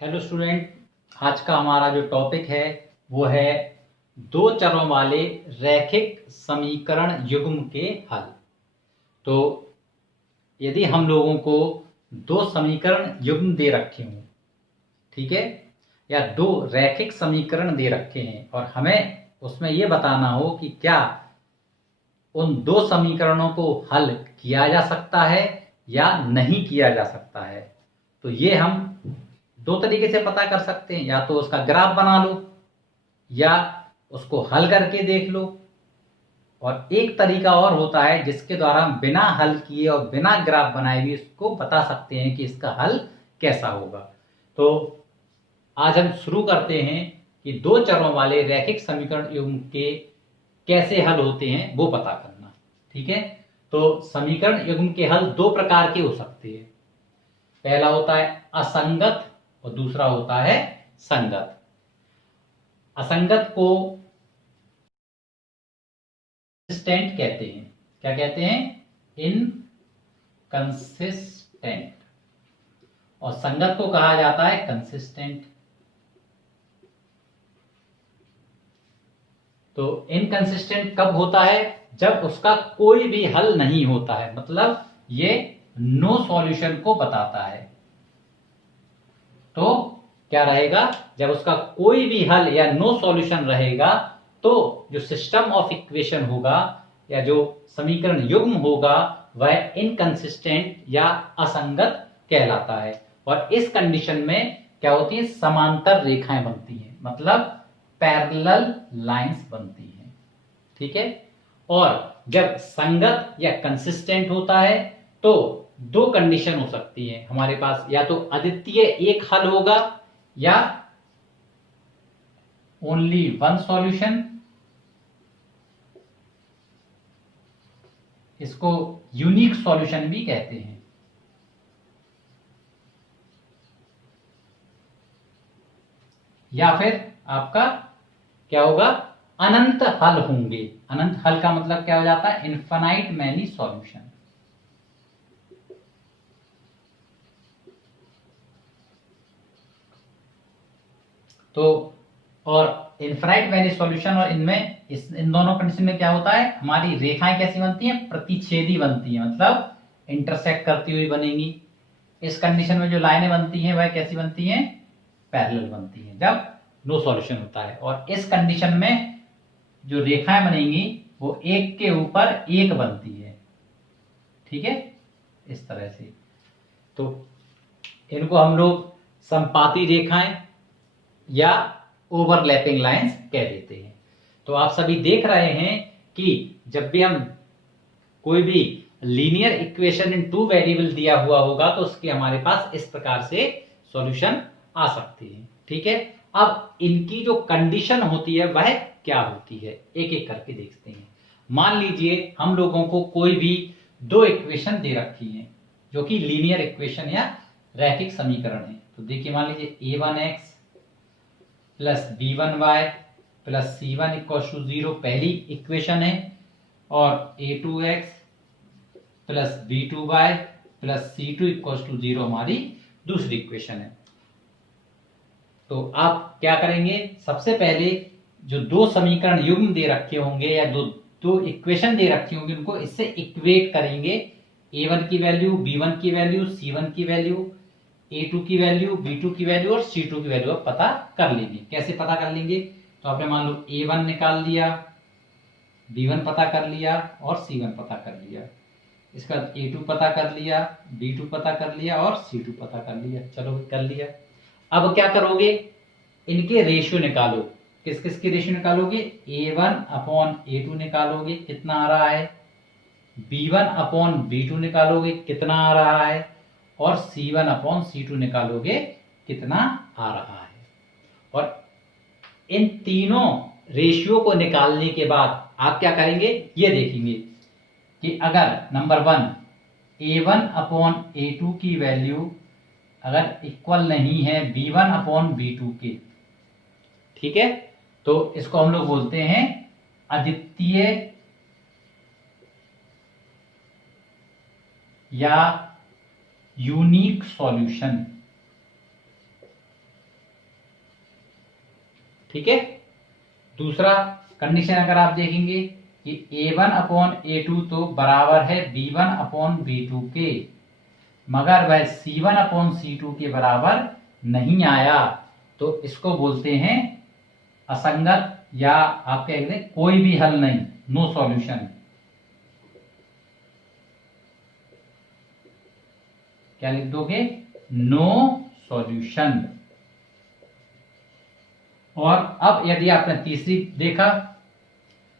Hello student. आज का हमारा जो टॉपिक है वो है दो चरों वाले रैखिक समीकरण युग्म के हल। तो यदि हम लोगों को दो समीकरण युग्म दे रखे हों, ठीक है, या दो रैखिक समीकरण दे रखे हैं और हमें उसमें ये बताना हो कि क्या उन दो समीकरणों को हल किया जा सकता है या नहीं किया जा सकता है, तो ये हम दो तरीके से पता कर सकते हैं। या तो उसका ग्राफ बना लो या उसको हल करके देख लो, और एक तरीका और होता है जिसके द्वारा हम बिना हल किए और बिना ग्राफ बनाए भी इसको बता सकते हैं कि इसका हल कैसा होगा। तो आज हम शुरू करते हैं कि दो चरों वाले रैखिक समीकरण युग्म के कैसे हल होते हैं वो पता करना। ठीक है, तो समीकरण युग्म के हल दो प्रकार के हो सकते हैं। पहला होता है असंगत और दूसरा होता है संगत। असंगत को कंसिस्टेंट कहते हैं। क्या कहते हैं? इनकंसिस्टेंट। और संगत को कहा जाता है कंसिस्टेंट। तो इनकंसिस्टेंट कब होता है? जब उसका कोई भी हल नहीं होता है, मतलब ये नो सॉल्यूशन को बताता है। तो क्या रहेगा? जब उसका कोई भी हल या नो सॉल्यूशन रहेगा तो जो सिस्टम ऑफ इक्वेशन होगा या जो समीकरण युग्म होगा वह इनकंसिस्टेंट या असंगत कहलाता है। और इस कंडीशन में क्या होती है? समांतर रेखाएं बनती हैं, मतलब पैरेलल लाइंस बनती हैं। ठीक है, और जब संगत या कंसिस्टेंट होता है तो दो कंडीशन हो सकती है हमारे पास। या तो अद्वितीय एक हल होगा या ओनली वन सॉल्यूशन। इसको यूनिक सॉल्यूशन भी कहते हैं। या फिर आपका क्या होगा? अनंत हल होंगे। अनंत हल का मतलब क्या हो जाता है? Infinite many solution. तो और इनफाइनाइट मैनी सॉल्यूशन, और इनमें इन दोनों कंडीशन में क्या होता है? हमारी रेखाएं कैसी बनती हैं? प्रतिच्छेदी बनती हैं, मतलब इंटरसेक्ट करती हुई बनेंगी। इस कंडीशन में जो लाइनें बनती हैं वह कैसी बनती हैं? पैरेलल बनती हैं, जब नो सॉल्यूशन होता है। और इस कंडीशन में जो रेखाएं बनेंगी वो एक के ऊपर एक बनती है। ठीक है, इस तरह से। तो इनको हम लोग संपाती रेखाएं या ओवरलैपिंग लाइंस कह देते हैं। तो आप सभी देख रहे हैं कि जब भी हम कोई भी linear equation in two variable दिया हुआ होगा तो उसके हमारे पास इस प्रकार से सॉल्यूशन आ सकते हैं। ठीक है, अब इनकी जो कंडीशन होती है वह क्या होती है, एक एक करके देखते हैं। मान लीजिए हम लोगों को कोई भी दो इक्वेशन दे रखी है जो कि लीनियर इक्वेशन या रैखिक समीकरण है। तो देखिए, मान लीजिए a1x plus b1y plus c1 equal to 0 पहली इक्वेशन है, और a2x plus b2y plus c2 equal to 0 हमारी दूसरी इक्वेशन है। तो आप क्या करेंगे? सबसे पहले जो दो समीकरण युग्म दे रखे होंगे या दो दो इक्वेशन दे रखी होंगी उनको इससे इक्वेट करेंगे। a1 की वैल्यू, b1 की वैल्यू, c1 की वैल्यू, a2 की वैल्यू, b2 की वैल्यू और c2 की वैल्यू आप पता कर लेंगे। कैसे पता कर लेंगे? तो आपने मान लो a1 निकाल लिया, b1 पता कर लिया और c1 पता कर लिया। इसका a2 पता कर लिया, b2 पता कर लिया और c2 पता कर लिया। चलो, कर लिया। अब क्या करोगे? इनके रेशियो निकालो। किस किस की रेशियो निकालोगे? a1 अपॉन a2 निकालोगे, कितना आ रहा है? b1 अपॉन b2 निकालोगे, कितना आ रहा है? और c1 अपॉन c2 निकालोगे, कितना आ रहा है? और इन तीनों रेशियो को निकालने के बाद आप क्या करेंगे? ये देखेंगे कि अगर number one a1 upon a2 की वैल्यू अगर इक्वल नहीं है b1 अपॉन b2 के, ठीक है, तो इसको हम लोग बोलते हैं अद्वितीय या यूनिक सॉल्यूशन। ठीक है। दूसरा कंडीशन अगर आप देखेंगे कि A1/A2 तो बराबर है B1/B2 के, मगर वह C1/C2 के बराबर नहीं आया, तो इसको बोलते हैं असंगत, या आप कह दें कोई भी हल नहीं, नो सॉल्यूशन। क्या लिख दोगे? No solution. और अब यदि आपने तीसरी देखा,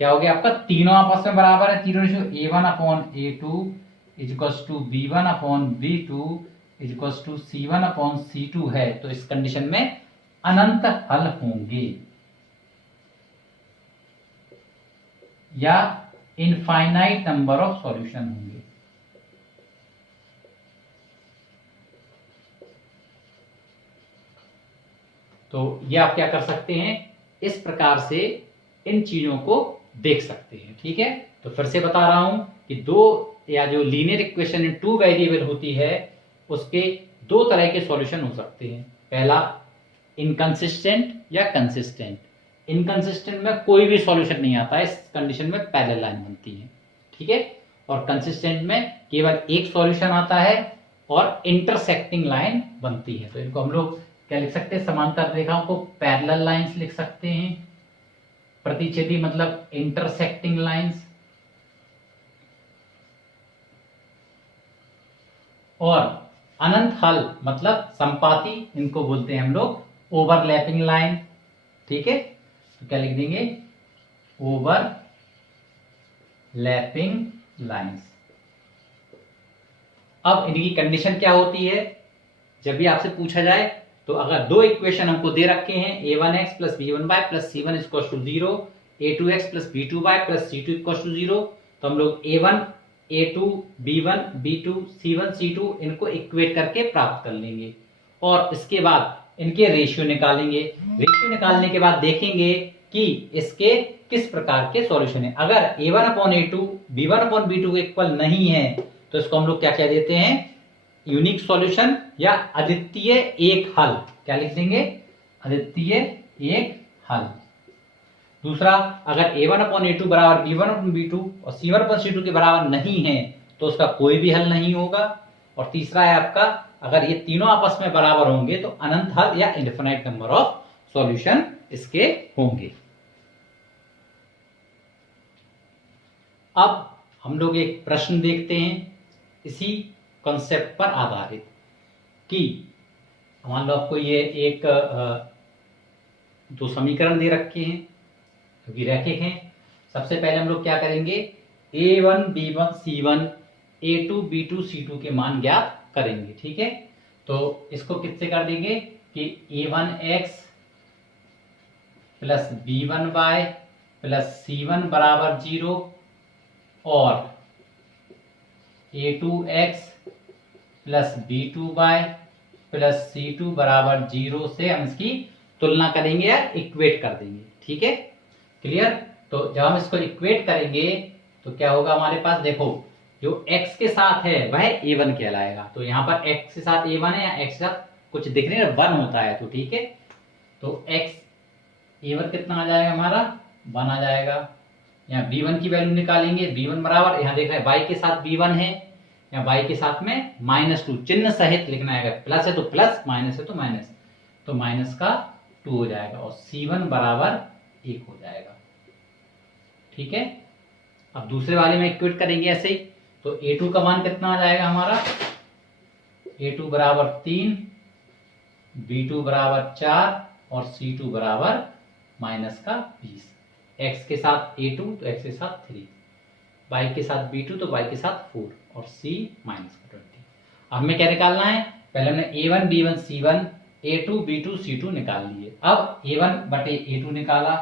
क्या हो गया आपका? तीनों आपस में बराबर है, तीनों रेशियो A1/A2 = B1/B2 = C1/C2 है, तो इस कंडीशन में अनंत हल होंगे या इनफाइनाइट नंबर ऑफ सॉल्यूशन होंगे। तो ये आप क्या कर सकते हैं, इस प्रकार से इन चीजों को देख सकते हैं। ठीक है, तो फिर से बता रहा हूं कि दो या जो linear equation in two variable होती है, उसके दो तरह के सॉल्यूशन हो सकते हैं। पहला इनकंसिस्टेंट या कंसिस्टेंट। इनकंसिस्टेंट में कोई भी सॉल्यूशन नहीं आता है, इस कंडीशन में पैरेलल लाइन बनती है। ठीक है, और कंसिस्टेंट में केवल एक सॉल्यूशन आता है और इंटरसेक्टिंग लाइन बनती है। तो इनको हम लोग क्या लिख सकते हैं? समांतर रेखाओं को पैरेलल लाइंस लिख सकते हैं। प्रतिच्छेदी मतलब इंटरसेक्टिंग लाइंस। और अनंत हल मतलब संपाती, इनको बोलते हैं हम लोग ओवरलैपिंग लाइन। ठीक है, तो क्या लिख देंगे? Overlapping lines. अब इनकी कंडीशन क्या होती है? जब भी आपसे पूछा जाए तो अगर दो इक्वेशन हमको दे रखे हैं a1x + b1y + c1 = 0, a2x + b2y + c2 = 0, तो हम लोग a1 a2 b1 b2 c1 c2 इनको इक्वेट करके प्राप्त कर लेंगे और इसके बाद इनके रेशियो निकालेंगे। रेशियो निकालने के बाद देखेंगे कि इसके किस प्रकार के सॉल्यूशन है। अगर a1/a2 b1/b2 के इक्वल नहीं है तो इसको हम लोग क्या कह देते हैं? यूनिक सॉल्यूशन या अद्वितीय एक हल। क्या लिख देंगे? अद्वितीय एक हल। दूसरा, अगर a1/a2 बराबर b1/b2 और c1/c2 के बराबर नहीं है तो उसका कोई भी हल नहीं होगा। और तीसरा है आपका, अगर ये तीनों आपस में बराबर होंगे तो अनंत हल या इनफिनाइट नंबर ऑफ सॉल्यूशन इसके होंगे। अब हम लोग एक प्रश्न देखते हैं इसी कॉन्सेप्ट पर आधारित कि मान लो आपको ये एक दो समीकरण दे रखे हैं जो कि रैखिक हैं। सबसे पहले हम लोग क्या करेंगे? a1 b1 c1 a2 b2 c2 के मान ज्ञात करेंगे। ठीक है, तो इसको किससे कर देंगे कि a1x + b1y + c1 = 0 और a2x + b2y + c2 = 0 से हम इसकी तुलना करेंगे या इक्वेट कर देंगे। ठीक है, क्लियर? तो जब हम इसको इक्वेट करेंगे तो क्या होगा हमारे पास? देखो, जो x के साथ है वह a1 कहलाएगा। तो यहाँ पर x के साथ a1 है या x के साथ कुछ दिख रहे हैं 1 होता है, तो ठीक है, तो x a1 कितना आ जाएगा हमारा? 1 आ जाएगा। यहाँ b1 की वैल्यू निकालेंगे, b1 बराबर, यहाँ देख रहे हैं y के साथ b1 है, या y के साथ में -2 चिन्ह सहित लिखना है। अगर प्लस है तो प्लस, माइनस है तो माइनस, तो -2 हो जाएगा और c1 = 1 हो जाएगा। ठीक है, अब दूसरे वाले में इक्वेट करेंगे ऐसे ही, तो a2 का मान कितना आ जाएगा हमारा? a2 = 3, b2 = 4 और c2 = -20। x के साथ a2 तो x के साथ 3, y के साथ b2 तो y के साथ 4 और c -20। अब हमें क्या निकालना है? पहले हमने a1 b1 c1 a2 b2 c2 निकाल लिए। अब a1/a2 निकाला,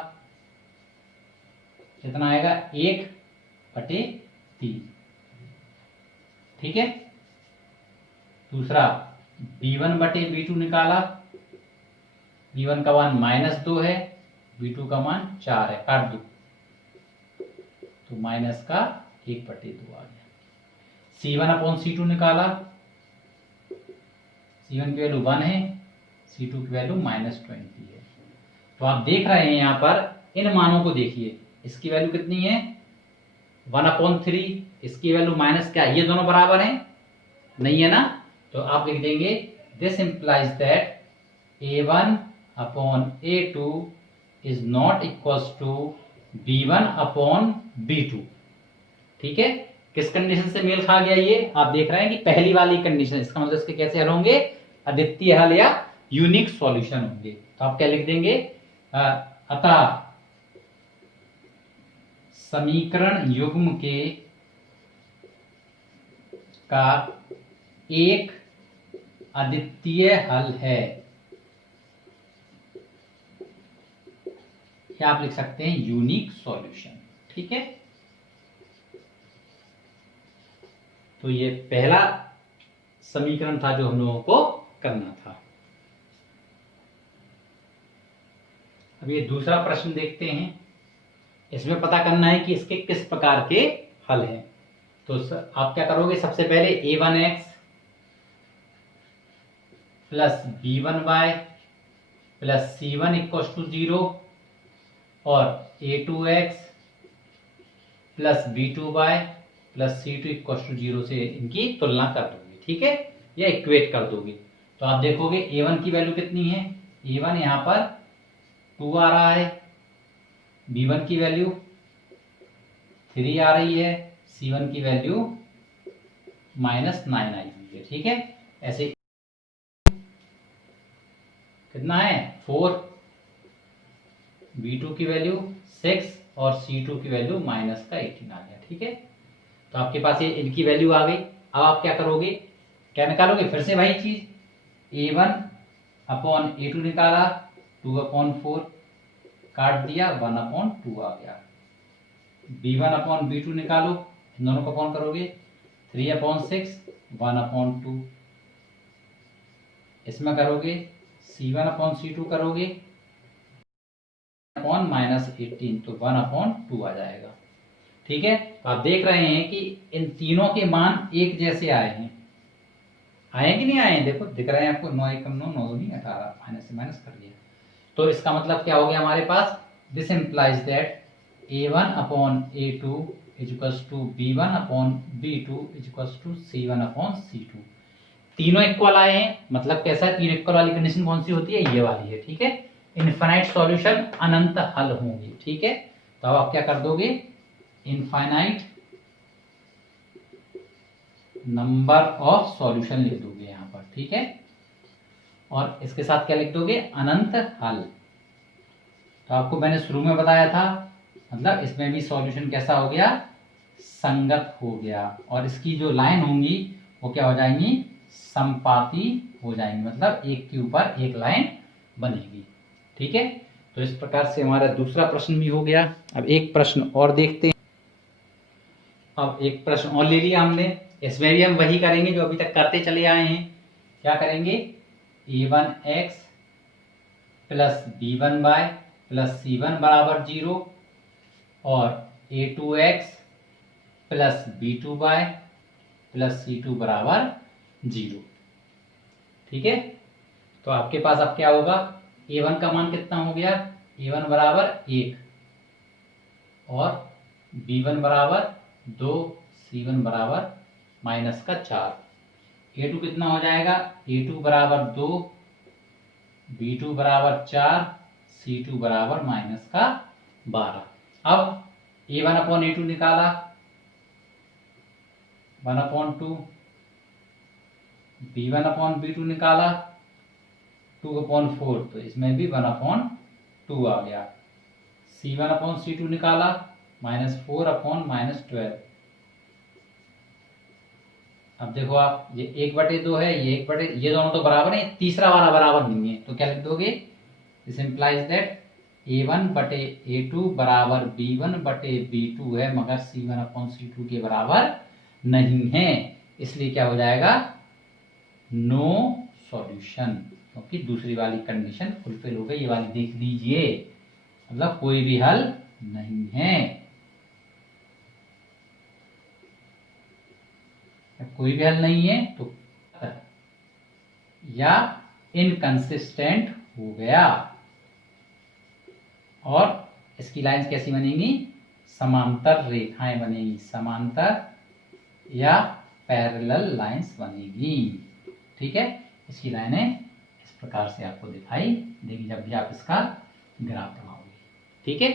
कितना आएगा? 1/3। ठीक है, दूसरा b1/b2 निकाला, b1 का मान -2 है, b2 का मान 4 है, काट दो तो -1/2 आ गया। c1/c2 निकाला, c1 की वैल्यू 1 है, c2 की वैल्यू -20 है, तो आप देख रहे हैं यहाँ पर इन मानों को देखिए, इसकी वैल्यू कितनी है 1/3, इसकी वैल्यू माइनस क्या, ये दोनों बराबर हैं नहीं है ना, तो आप लिख देंगे this implies that a1/a2 is not equals to b1/b2। ठीक है, किस कंडीशन से मेल खा गया ये, आप देख रहे हैं कि पहली वाली कंडीशन, इसका मतलब इसके कैसे हल होंगे, अद्वितीय हल या यूनिक सॉल्यूशन होंगे। तो आप क्या लिख देंगे, अतः समीकरण युग्म के का एक अद्वितीय हल है, या आप लिख सकते हैं यूनिक सॉल्यूशन। ठीक है, तो ये पहला समीकरण था जो हम लोगों को करना था। अब ये दूसरा प्रश्न देखते हैं, इसमें पता करना है कि इसके किस प्रकार के हल हैं। तो आप क्या करोगे, सबसे पहले a1x plus b1y plus c1 equal to 0 और a2x plus b2y plus c2 equal to 0 से इनकी तुलना कर दोगे। ठीक है, या इक्वेट कर दोगे। तो आप देखोगे a1 की वैल्यू कितनी है, a1 यहां पर 2 आ रहा है, b1 की वैल्यू 3 आ रही है, c1 की वैल्यू -9 आई हुई है। ठीक है, ऐसे कितना है 4, b2 की वैल्यू 6 और c2 की वैल्यू -18 आ गया। ठीक है, तो आपके पास ये इनकी वैल्यू आ गई। अब आप क्या करोगे, क्या निकालोगे, फिर से वही चीज, a1/a2 निकाला, 2/4 काट दिया, 1/2 आ गया। b1/b2 निकालो, इन दोनों को अपॉन करोगे, 3/6 1/2, इसमें करोगे c1/c2 करोगे -18 तो 1/2 आ जाएगा। ठीक है, तो आप देख रहे हैं कि इन तीनों के मान एक जैसे आए हैं, आए कि नहीं आए, देखो दिख रहे हैं आपको, 9 एकम 9, 9 नहीं 18, माइनस से माइनस कर दिया। तो इसका मतलब क्या हो गया हमारे पास, this implies that a1/a2 is equals to b1/b2 is equals to c1/c2। तीनों इक्वल आए हैं, मतलब कैसा है, तीनों इक्वल वाली कंडीशन कौन सी होती है, ये वाली है। ठीक है, इनफाइनाइट सॉल्यूशन अनंत हल होंगे। ठीक है, तो अब आप क्या कर दोगे, इनफाइनाइट नंबर ऑफ सॉल्यूशन लिख दोगे यहां पर। ठीक है, और इसके साथ क्या लिख दोगे, अनंत हल। तो आपको मैंने शुरू में बताया था, मतलब इसमें भी सॉल्यूशन कैसा हो गया, संगत हो गया, और इसकी जो लाइन होंगी वो क्या हो जाएंगी, संपाती हो जाएंगी, मतलब एक के ऊपर एक लाइन बनेगी। ठीक है, तो इस प्रकार से हमारा दूसरा प्रश्न भी हो गया। अब एक प्रश्न और देखते हैं, अब एक प्रश्न और ले लिया हमने, इसमें भी हम वही करेंगे जो अभी तक करते चले आए हैं। क्या करेंगे, a1x plus b1y plus c1 बराबर 0 और a2x plus b2y plus c2 बराबर 0। ठीक है, तो आपके पास अब क्या होगा, a1 का मान कितना हो गया, a1 बराबर 1 और b1 बराबर 2, c1 बराबर -4। a2 कितना हो जाएगा, a2 बराबर 2, b2 बराबर 4, c2 बराबर -12। अब a1/a2 निकाला, 1/2, b1/b2 निकाला 2/4, तो इसमें भी 1/2 आ गया। c1/c2 निकाला -4/-12। अब देखो आप, ये 1/2 है, ये 1/, ये दोनों तो बराबर है, तीसरा वाला बराबर नहीं है, तो क्या लिख दोगे, दिस इंप्लाइज दैट a1/a2 बराबर b1/b2 है, मगर c1/c2 के बराबर नहीं है, इसलिए क्या हो जाएगा, नो सॉल्यूशन, क्योंकि दूसरी वाली कंडीशन फुलफिल हो गई। ये वाली देख लीजिए, मतलब कोई भी हल नहीं है, कोई भी हल नहीं है तो या इनकंसिस्टेंट हो गया। और इसकी लाइंस कैसी बनेंगी, समांतर रेखाएं बनेगी, समांतर या पैरेलल लाइंस बनेगी। ठीक है, इसकी लाइनें इस प्रकार से आपको दिखाई देगी जब भी आप इसका ग्राफ बनाओगे। ठीक है।